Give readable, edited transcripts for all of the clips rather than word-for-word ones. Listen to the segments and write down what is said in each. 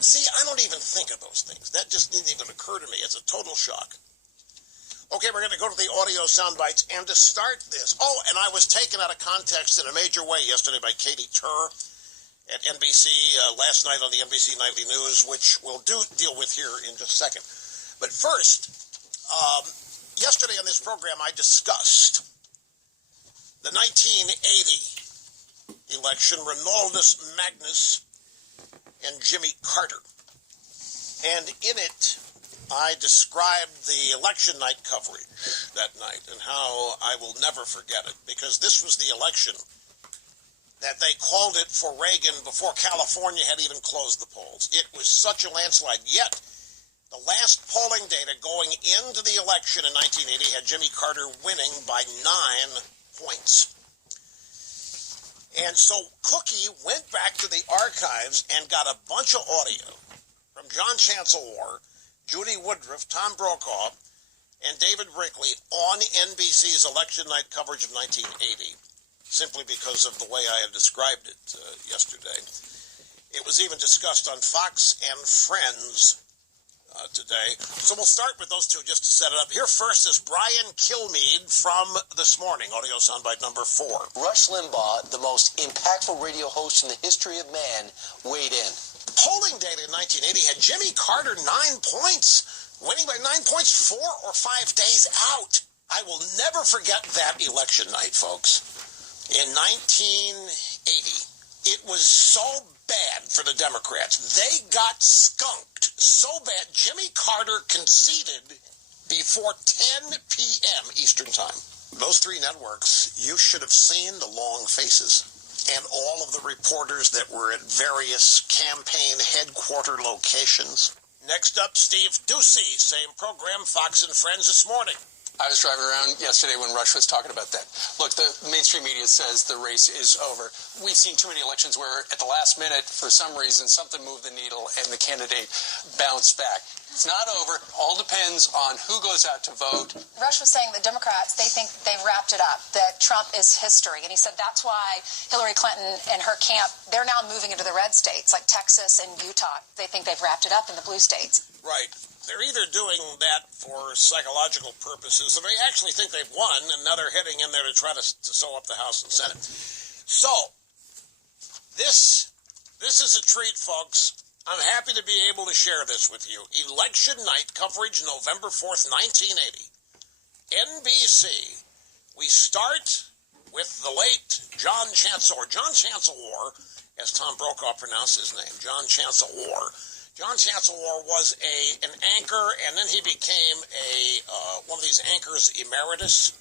See, I don't even think of those things. That just didn't even occur to me. It's a total shock. Okay, we're going to go to the audio sound bites. And to start this, and I was taken out of context in a major way yesterday by Katie Tur at NBC last night on the NBC Nightly News, which we'll deal with here in just a second. But first, yesterday on this program, I discussed the 1980 election, Ronaldus Magnus and Jimmy Carter. And in it, I described the election night coverage that night and how I will never forget it, because this was the election that they called it for Reagan before California had even closed the polls. It was such a landslide. Yet, the last polling data going into the election in 1980 had Jimmy Carter winning by 9 points. And so Cookie went back to the archives and got a bunch of audio from John Chancellor, Judy Woodruff, Tom Brokaw, and David Brinkley on NBC's election night coverage of 1980, simply because of the way I had described it yesterday. It was even discussed on Fox and Friends today. So we'll start with those two just to set it up. Here first is Brian Kilmeade from This Morning, audio soundbite number 4. Rush Limbaugh, the most impactful radio host in the history of man, weighed in. Polling data in 1980 had Jimmy Carter 9 points, winning by 9 points 4 or 5 days out. I will never forget that election night, folks. In 1980, it was so bad for the Democrats. They got skunked so bad, Jimmy Carter conceded before 10 p.m. Eastern Time. Those 3 networks, you should have seen the long faces and all of the reporters that were at various campaign headquarter locations. Next up, Steve Ducey, same program, Fox and Friends This Morning. I was driving around yesterday when Rush was talking about that. Look, the mainstream media says the race is over. We've seen too many elections where at the last minute, for some reason, something moved the needle and the candidate bounced back. It's not over. All depends on who goes out to vote. Rush was saying the Democrats, they think they've wrapped it up, that Trump is history. And he said that's why Hillary Clinton and her camp, they're now moving into the red states like Texas and Utah. They think they've wrapped it up in the blue states. Right. They're either doing that for psychological purposes, or they actually think they've won, and now they're heading in there to try to sew up the House and Senate. So, this is a treat, folks. I'm happy to be able to share this with you. Election night coverage, November 4th, 1980. NBC. We start with the late John Chancellor. John Chancellor, as Tom Brokaw pronounced his name, John Chancellor. John Chancellor was an anchor, and then he became one of these anchors emeritus,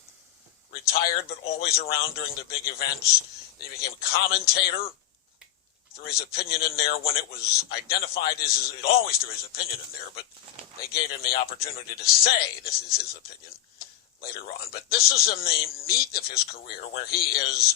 retired but always around during the big events. Then he became a commentator, threw his opinion in there when it was identified as he always threw his opinion in there, but they gave him the opportunity to say this is his opinion later on. But this is in the meat of his career where he is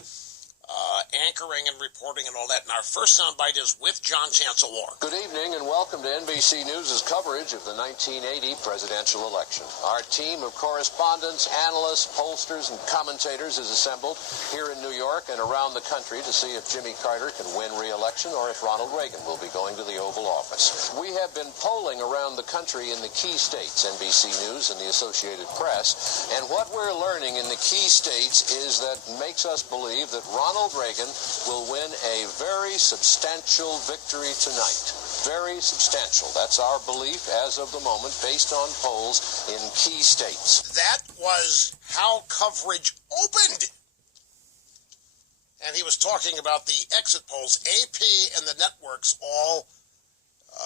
anchoring and reporting and all that. And our first soundbite is with John Chancellor. Good evening and welcome to NBC News' coverage of the 1980 presidential election. Our team of correspondents, analysts, pollsters, and commentators is assembled here in New York and around the country to see if Jimmy Carter can win re-election or if Ronald Reagan will be going to the Oval Office. We have been polling around the country in the key states, NBC News and the Associated Press, and what we're learning in the key states is that makes us believe that Ronald Reagan will win a very substantial victory tonight. Very substantial. That's our belief as of the moment based on polls in key states. That was how coverage opened. And he was talking about the exit polls. AP and the networks all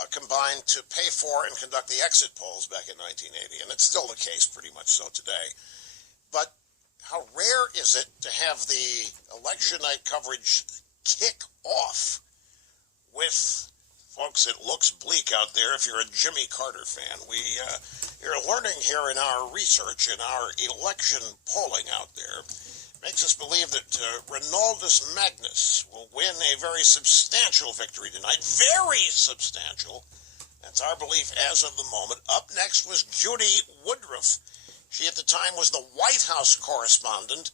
combined to pay for and conduct the exit polls back in 1980. And it's still the case pretty much so today. But how rare is it to have the election night coverage kick off with, folks, it looks bleak out there if you're a Jimmy Carter fan. You're learning here in our research, in our election polling out there, makes us believe that Ronaldus Magnus will win a very substantial victory tonight. Very substantial. That's our belief as of the moment. Up next was Judy Woodruff. She, at the time, was the White House correspondent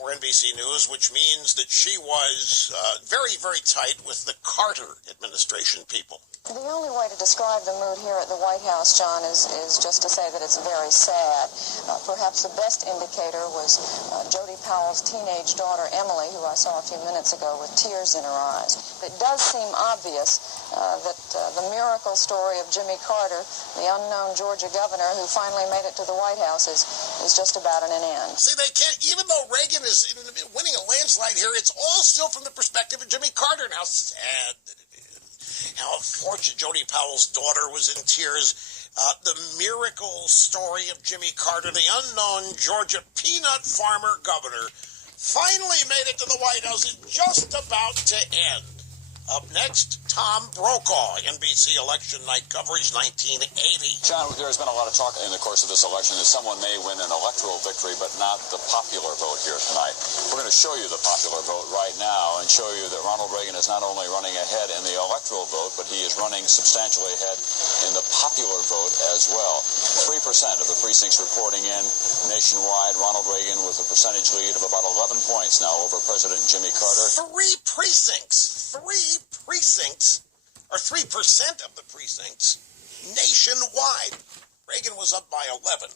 for NBC News, which means that she was very, very tight with the Carter administration people. The only way to describe the mood here at the White House, John, is just to say that it's very sad. Perhaps the best indicator was Jody Powell's teenage daughter, Emily, who I saw a few minutes ago with tears in her eyes. It does seem obvious that the miracle story of Jimmy Carter, the unknown Georgia governor who finally made it to the White House, is just about at an end. See, they can't, even though Reagan is winning a landslide here, it's all still from the perspective of Jimmy Carter and how sad that it is. How unfortunate Jody Powell's daughter was in tears. The miracle story of Jimmy Carter, the unknown Georgia peanut farmer governor, finally made it to the White House. It's just about to end. Up next, Tom Brokaw, NBC election night coverage, 1980. John, there's been a lot of talk in the course of this election that someone may win an electoral victory, but not the popular vote here tonight. We're going to show you the popular vote right now and show you that Ronald Reagan is not only running ahead in the electoral vote, but he is running substantially ahead in the popular vote as well. 3% of the precincts reporting in nationwide. Ronald Reagan with a percentage lead of about 11 points now over President Jimmy Carter. 3 precincts, or 3% of the precincts nationwide. Reagan was up by 11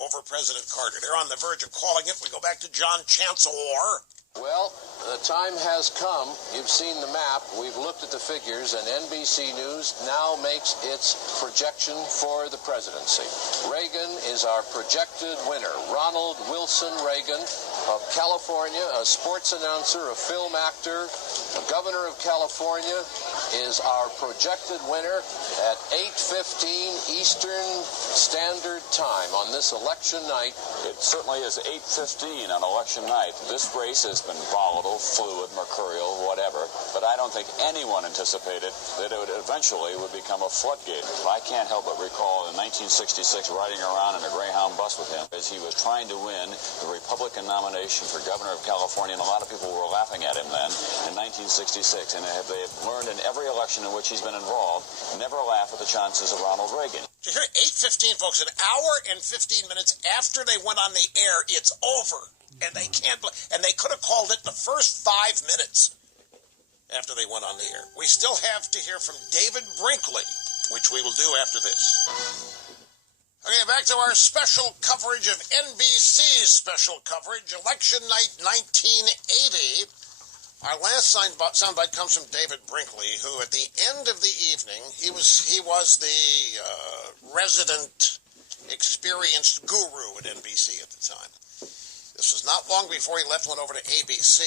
over President Carter. They're on the verge of calling it. We go back to John Chancellor. Well, the time has come. You've seen the map. We've looked at the figures, and NBC News now makes its projection for the presidency. Reagan is our projected winner. Ronald Wilson Reagan of California, a sports announcer, a film actor, a governor of California, is our projected winner at 8:15 Eastern Standard Time on this election night. It certainly is 8:15 on election night. This race has been volatile, fluid, mercurial, whatever, but I don't think anyone anticipated that it eventually would become a floodgate. I can't help but recall in 1966 riding around in a Greyhound bus with him as he was trying to win the Republican nomination for governor of California, and a lot of people were laughing at him then in 1966, and they have learned in every election in which he's been involved, never laugh at the chances of Ronald Reagan. To hear 8:15, folks, an hour and 15 minutes after they went on the air, it's over. And they can't, and they could have called it the first 5 minutes after they went on the air. We still have to hear from David Brinkley, which we will do after this. Okay, back to our special coverage of NBC's special coverage, election night 1980. Our last soundbite comes from David Brinkley, who at the end of the evening, he was the resident experienced guru at NBC at the time. This was not long before he left, went over to ABC.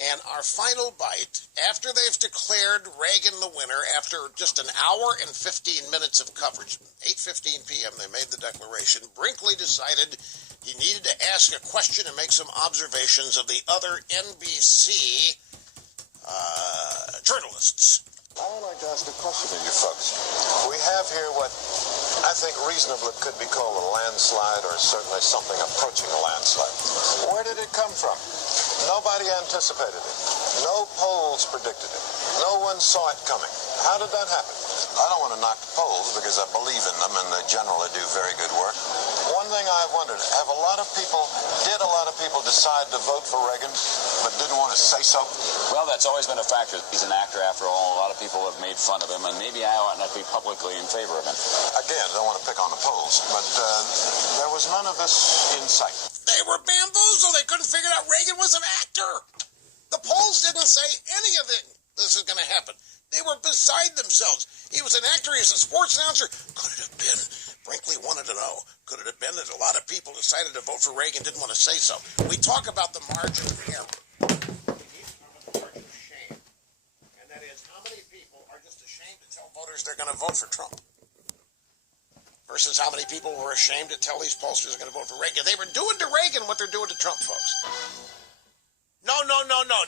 And our final bite, after they've declared Reagan the winner, after just an hour and 15 minutes of coverage, 8:15 p.m., they made the declaration, Brinkley decided he needed to ask a question and make some observations of the other NBC journalists. I would like to ask a question of you folks. We have here what I think reasonably could be called a landslide, or certainly something approaching a landslide. Where did it come from? Nobody anticipated it. No polls predicted it. No one saw it coming. How did that happen? I don't want to knock the polls because I believe in them and they generally do very good work. One thing I've wondered, did a lot of people decide to vote for Reagan but didn't want to say so? Well, that's always been a factor. He's an actor after all. A lot of people have made fun of him, and maybe I ought not be publicly in favor of him. Again, I don't want to pick on the polls, but there was none of this in sight. They were bamboozled. They couldn't figure out Reagan was an actor. The polls didn't say anything. This is going to happen. They were beside themselves. He was an actor. He was a sports announcer. Could it have been? Brinkley wanted to know. Could it have been that a lot of people decided to vote for Reagan, didn't want to say so? We talk about the margin of error. We need to talk about the margin of shame. And that is, how many people are just ashamed to tell voters they're going to vote for Trump? Versus how many people were ashamed to tell these pollsters they're going to vote for Reagan. They were doing to Reagan what they're doing to Trump, folks. No.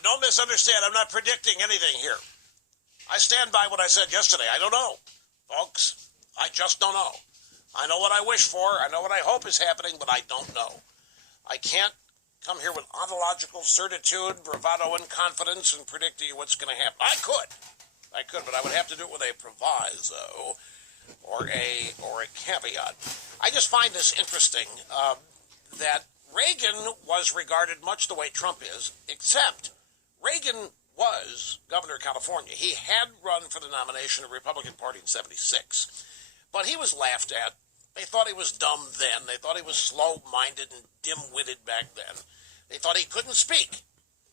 Don't misunderstand. I'm not predicting anything here. I stand by what I said yesterday. I don't know, folks. I just don't know. I know what I wish for. I know what I hope is happening, but I don't know. I can't come here with ontological certitude, bravado, and confidence and predict to you what's going to happen. I could, but I would have to do it with a proviso or a caveat. I just find this interesting that Reagan was regarded much the way Trump is, except Reagan was governor of California. He had run for the nomination of the Republican Party in 76, but he was laughed at. They thought he was dumb then. They thought he was slow-minded and dim-witted back then. They thought he couldn't speak.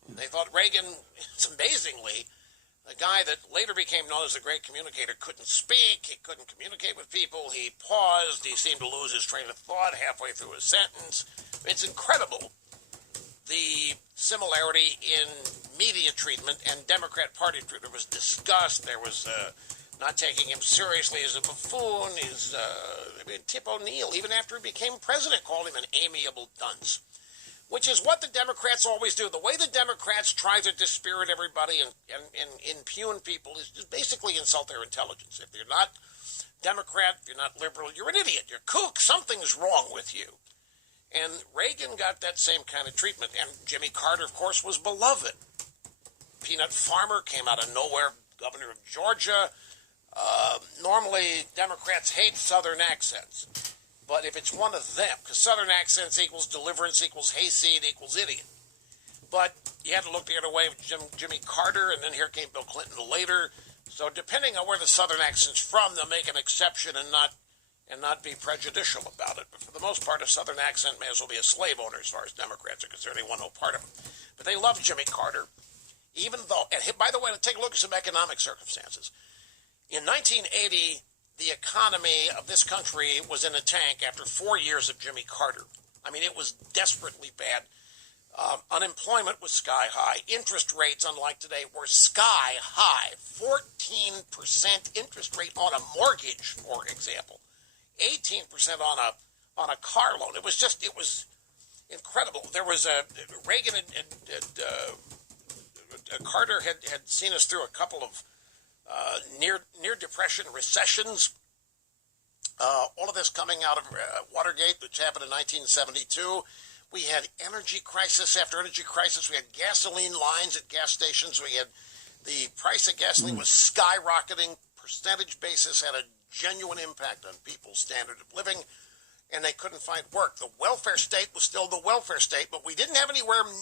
They thought Reagan, amazingly, the guy that later became known as the great communicator, couldn't speak. He couldn't communicate with people. He paused. He seemed to lose his train of thought halfway through a sentence. It's incredible, the similarity in media treatment and Democrat Party treatment. There was disgust. There was not taking him seriously as a buffoon. Tip O'Neill, even after he became president, called him an amiable dunce, which is what the Democrats always do. The way the Democrats try to dispirit everybody and impugn people is just basically insult their intelligence. If you're not Democrat, if you're not liberal, you're an idiot. You're kook. Something's wrong with you. And Reagan got that same kind of treatment. And Jimmy Carter, of course, was beloved. Peanut Farmer came out of nowhere, governor of Georgia. Normally, Democrats hate Southern accents. But if it's one of them, because Southern accents equals deliverance, equals hayseed, equals idiot. But you had to look the other way of Jimmy Carter, and then here came Bill Clinton later. So depending on where the Southern accent's from, they'll make an exception and not be prejudicial about it. But for the most part, a Southern accent may as well be a slave owner as far as Democrats are concerned. They want no part of it. But they love Jimmy Carter, even though, and by the way, take a look at some economic circumstances. In 1980, the economy of this country was in a tank after 4 years of Jimmy Carter. I mean, it was desperately bad. Unemployment was sky high. Interest rates, unlike today, were sky high. 14% interest rate on a mortgage, for example. 18% on a car loan. It was incredible. There was Reagan and Carter had seen us through a couple of near depression recessions. All of this coming out of Watergate, which happened in 1972. We had energy crisis after energy crisis. We had gasoline lines at gas stations. We had the price of gasoline was skyrocketing. Percentage basis had a genuine impact on people's standard of living, and they couldn't find work. The welfare state was still the welfare state, but we didn't have anywhere